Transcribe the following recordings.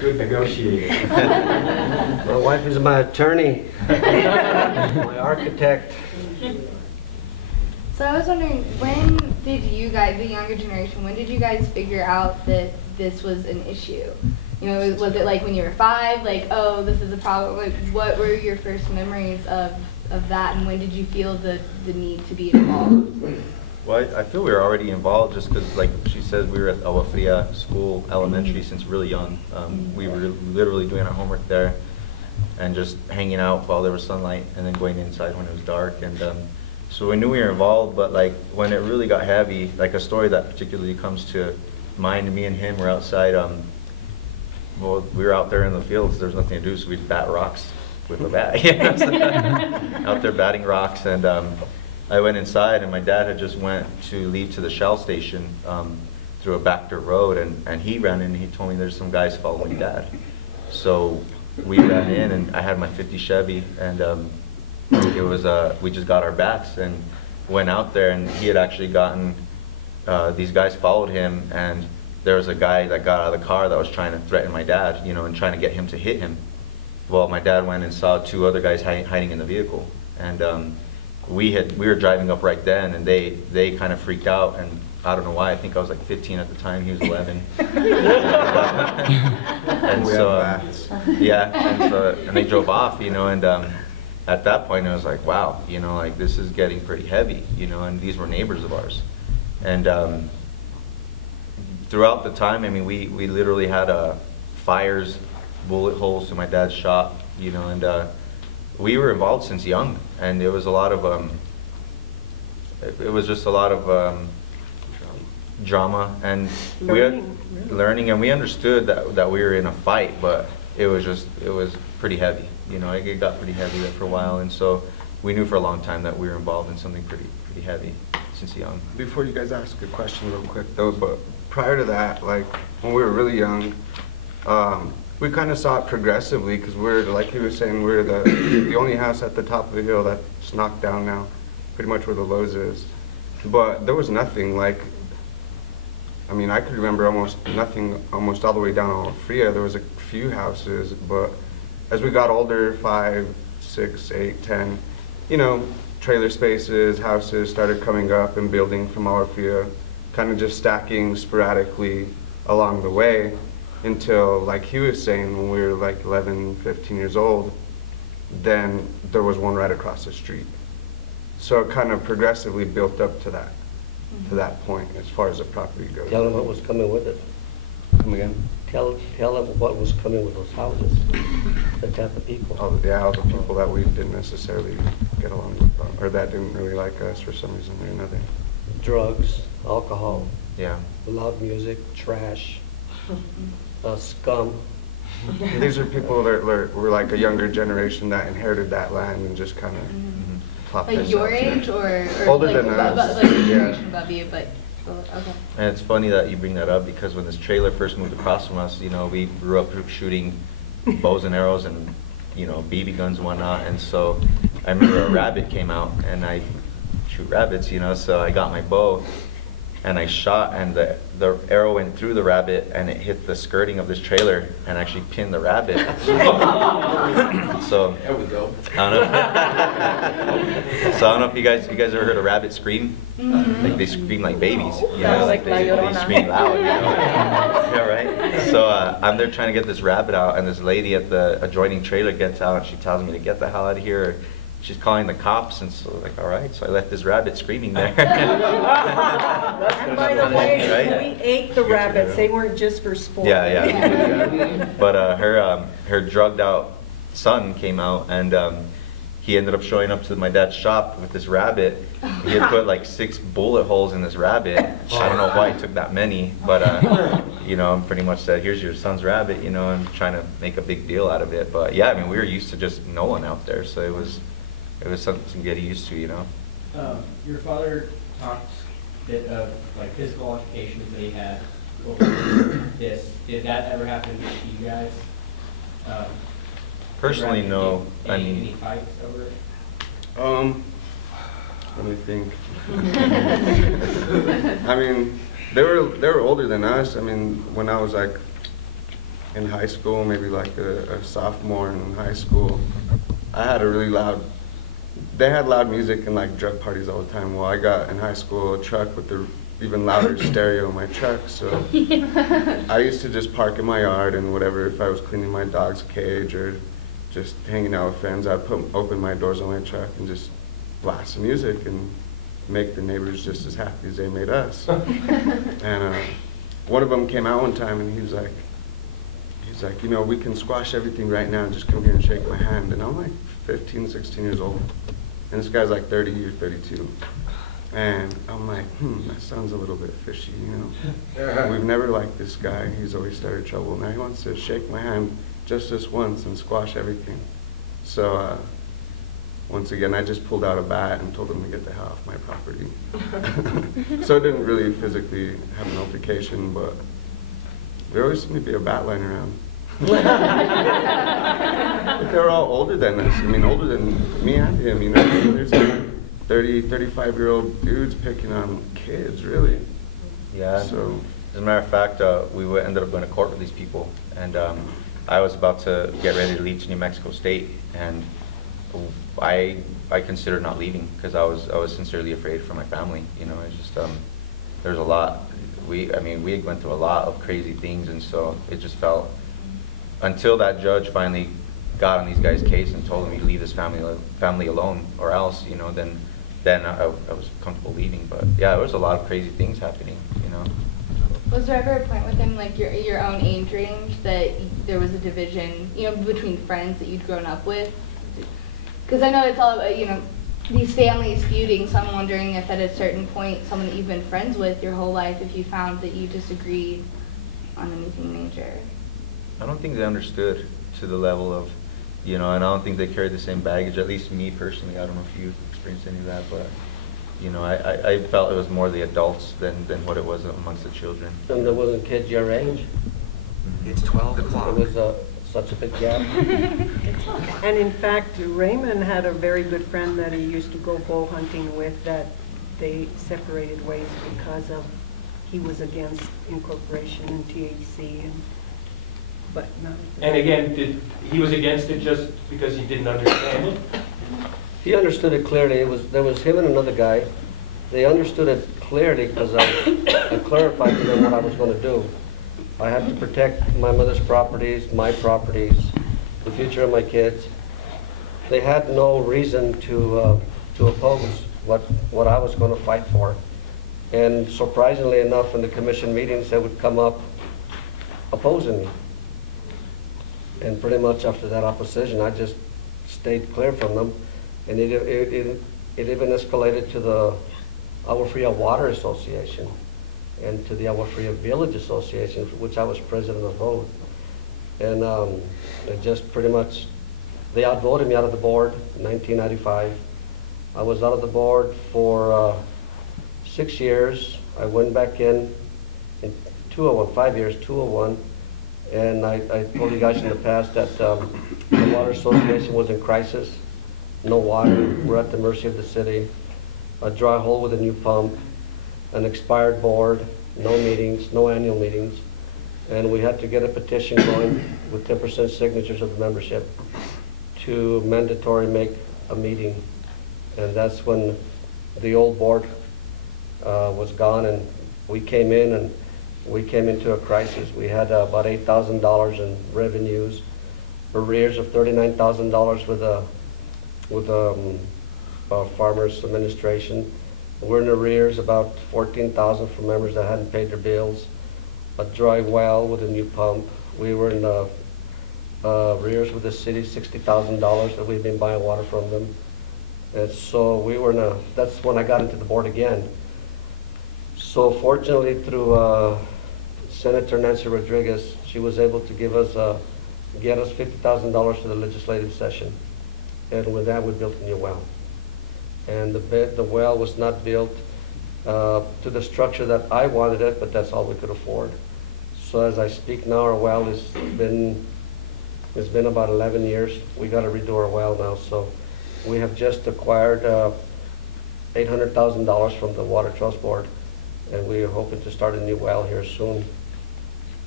Good negotiator. My wife is my attorney, my architect. So I was wondering, when did you guys, the younger generation, when did you guys figure out that this was an issue? You know, was it like when you were 5, like, oh, this is a problem? Like, what were your first memories of that, and when did you feel the need to be involved? Well, I feel we were already involved just because, like she said, we were at Agua Fria School Elementary since really young. We were literally doing our homework there and just hanging out while there was sunlight and then going inside when it was dark. And so we knew we were involved, but like when it really got heavy, like a story that particularly comes to mind, me and him were outside, well, we were out there in the fields, there was nothing to do, so we'd bat rocks with a bat. Out there batting rocks, and I went inside, and my dad had just went to leave to the Shell station through a back dirt road, and he ran in and he told me there's some guys following Dad. So we ran in, and I had my 50 Chevy, and it was we just got our bats and went out there, and he had actually gotten these guys followed him, and there was a guy that got out of the car that was trying to threaten my dad, you know, and trying to get him to hit him. Well, my dad went and saw 2 other guys hiding in the vehicle, and we were driving up right then, and they kind of freaked out, and I don't know why. I think I was like 15 at the time. He was 11. And so and they drove off, you know, and at that point it was like, wow, you know, like this is getting pretty heavy, you know, and these were neighbors of ours, and throughout the time, I mean, we literally had fires, bullet holes in my dad's shop, you know, and we were involved since young, and it was a lot of it was just a lot of drama, and learning, and we understood that we were in a fight, but it was pretty heavy, you know. It got pretty heavy there for a while, and so we knew for a long time that we were involved in something pretty heavy since young. Before you guys ask a question real quick though, but prior to that, like when we were really young, we kind of saw it progressively, because we're, like he was saying, we're the only house at the top of the hill that's knocked down now, pretty much where the Lowe's is. But there was nothing, like, I mean, I could remember almost nothing, almost all the way down on Fria. There was a few houses, but as we got older, 5, 6, 8, 10, you know, trailer spaces, houses started coming up and building from Agua Fria, kind of just stacking sporadically along the way, until, like he was saying, when we were like 11, 15 years old, then there was one right across the street. So it kind of progressively built up to that point as far as the property goes. Tell them what was coming with it. Come again? Tell them what was coming with those houses, the type of people. All the people that we didn't necessarily get along with, or that didn't really like us for some reason or another. Drugs, alcohol, Yeah. loud music, trash, scum. These are people that were like a younger generation that inherited that land and just kind of plopped Like your themselves age, in. or Older like, than us. like a Yeah. generation above you, but okay. And it's funny that you bring that up, because when this trailer first moved across from us, you know, we grew up shooting bows and arrows and, you know, BB guns and whatnot. And so I remember a rabbit came out, and I shoot rabbits, you know, so I got my bow and I shot, and the arrow went through the rabbit and it hit the skirting of this trailer and actually pinned the rabbit. So There we go. I don't know if you guys ever heard a rabbit scream? Like they scream like babies, you know, Like La they Llorona. scream loud, you know. Yeah, right. So I'm there trying to get this rabbit out, and this lady at the adjoining trailer gets out, and she tells me to get the hell out of here. She's calling the cops, and so like, all right. So I left this rabbit screaming there. And by the way, Right? we ate the rabbits. They weren't just for sport. Yeah. But her drugged out son came out, and he ended up showing up to my dad's shop with this rabbit. He had put like 6 bullet holes in this rabbit. I don't know why he took that many, but you know, pretty much said, here's your son's rabbit, you know, and trying to make a big deal out of it. But yeah, I mean, we were used to just no one out there, so it was something to get used to, you know. Your father talked a bit of like physical altercations that he had over this. Did that ever happen to you guys? Personally, no. Any fights over it? Let me think. I mean, they were older than us. I mean, when I was like in high school, maybe like a sophomore in high school, I had a really loud, they had loud music and like drug parties all the time. Well, I got in high school a truck with the even louder stereo in my truck, so I used to just park in my yard and whatever, if I was cleaning my dog's cage or just hanging out with friends, I'd open my doors on my truck and just blast the music and make the neighbors just as happy as they made us. And one of them came out one time and he was like, you know, we can squash everything right now and just come here and shake my hand. And I'm like 15, 16 years old. And this guy's like 30 or 32. And I'm like, that sounds a little bit fishy, you know. We've never liked this guy. He's always started trouble. Now he wants to shake my hand just this once and squash everything. So once again, I just pulled out a bat and told him to get the hell off my property. So it didn't really physically have an altercation, but there always seemed to be a bat lying around. But they're all older than us. I mean, older than me and him. You know, there's 30, 35-year-old dudes picking on kids, really. Yeah. So, as a matter of fact, we ended up going to court with these people, and I was about to get ready to leave to New Mexico State, and I considered not leaving because I was sincerely afraid for my family. You know, it's just there's a lot. We had went through a lot of crazy things, and so it just felt, until that judge finally got on these guys' case and told them you leave this family alone or else, you know, then I was comfortable leaving. But yeah, there was a lot of crazy things happening, you know. Was there ever a point within like your own age range that there was a division, you know, between friends that you'd grown up with? Because I know it's all about, you know, these families feuding, so I'm wondering if at a certain point, someone that you've been friends with your whole life, if you found that you disagreed on anything major. I don't think they understood to the level of, you know, and I don't think they carried the same baggage, at least me personally. I don't know if you experienced any of that, but, you know, I felt it was more the adults than what it was amongst the children. And there wasn't kids your age? It's 12 o'clock. It was such a big gap. And in fact, Raymond had a very good friend that he used to go bow hunting with that they separated ways because of he was against incorporation and THC, but not. And again, he was against it just because he didn't understand it? He understood it clearly. There was him and another guy. They understood it clearly because I clarified to them what I was going to do. I had to protect my mother's properties, my properties, the future of my kids. They had no reason to oppose what I was going to fight for. And surprisingly enough, in the commission meetings, they would come up opposing me. And pretty much after that opposition, I just stayed clear from them. And it even escalated to the Agua Fria Water Association and to the Agua Fria Village Association, which I was president of both. And it just pretty much, they outvoted me out of the board in 1995. I was out of the board for 6 years. I went back in 2001, 5 years, 2001. And I told you guys in the past that the Water Association was in crisis. No water, we're at the mercy of the city. A dry hole with a new pump, an expired board, no meetings, no annual meetings. And we had to get a petition going with 10% signatures of the membership to mandatory make a meeting. And that's when the old board was gone, and we came in, and we came into a crisis. We had about $8,000 in revenues, arrears of $39,000 with Farmers Administration. We're in arrears about $14,000 for members that hadn't paid their bills. A dry well with a new pump. We were in arrears with the city, $60,000 that we've been buying water from them. And so we were that's when I got into the board again. So fortunately through Senator Nancy Rodriguez, she was able to get us $50,000 to the legislative session. And with that, we built a new well. And the well was not built to the structure that I wanted it, but that's all we could afford. So as I speak now, our well has been about 11 years. We got to redo our well now. So we have just acquired $800,000 from the Water Trust Board, and we are hoping to start a new well here soon.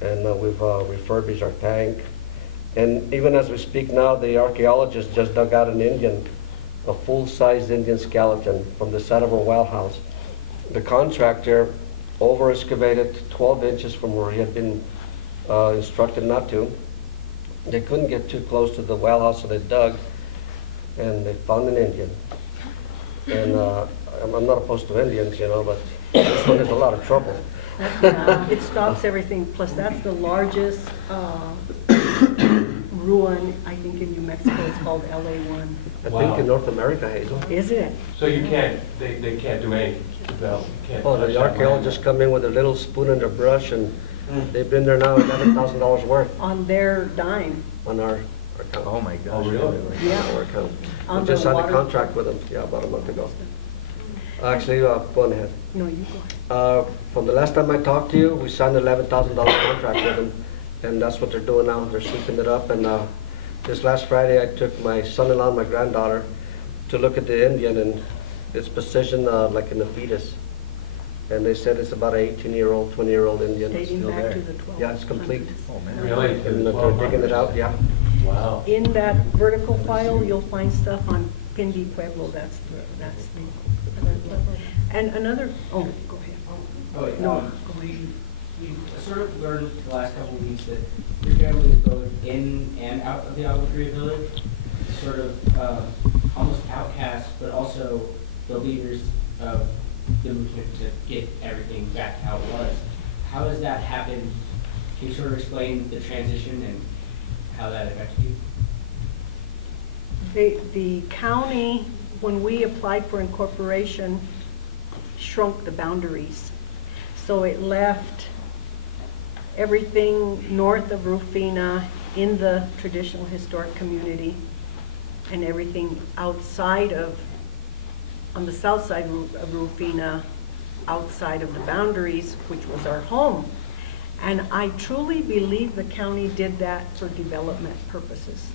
and we've refurbished our tank. And even as we speak now, the archaeologist just dug out an Indian, a full-size Indian skeleton from the side of our well house. The contractor over-excavated 12 inches from where he had been instructed not to. They couldn't get too close to the well house, so they dug, and they found an Indian. And I'm not opposed to Indians, you know, but this one is a lot of trouble. It stops everything, plus that's the largest ruin, I think, in New Mexico. It's called LA1. I Wow. think in North America, Hazel. Is it? So you can't, they can't do anything to them? You can't Oh, touch the that archaeologists land. come in with a little spoon and a brush, and they've been there now $11,000 worth On their dime. on our account. Oh, my gosh. Oh, really? Yeah. Our account. On We just the signed a water- contract with them, yeah, about a month ago. Actually, go on ahead. No, you go ahead. From the last time I talked to you, we signed an $11,000 contract with them, and that's what they're doing now. They're sweeping it up, and this last Friday, I took my son-in-law and my granddaughter to look at the Indian, and it's positioned like in the fetus. And they said it's about an 18-year-old, 20-year-old Indian. Dating still back there. to the 1200s. Yeah, it's complete. Oh, man. Really? And they're digging it out, yeah. Wow. In that vertical file, you'll find stuff on Pindi Pueblo. That's the. And another, oh, go ahead. Oh, No. we sort of learned the last couple of weeks that your family is both in and out of the Agua Fria village, sort of almost outcasts, but also the leaders of the movement to get everything back to how it was. How does that happen? Can you sort of explain the transition and how that affected you? The county, when we applied for incorporation, shrunk the boundaries. So it left everything north of Rufina in the traditional historic community, and everything outside of, on the south side of Rufina, outside of the boundaries, which was our home. And I truly believe the county did that for development purposes.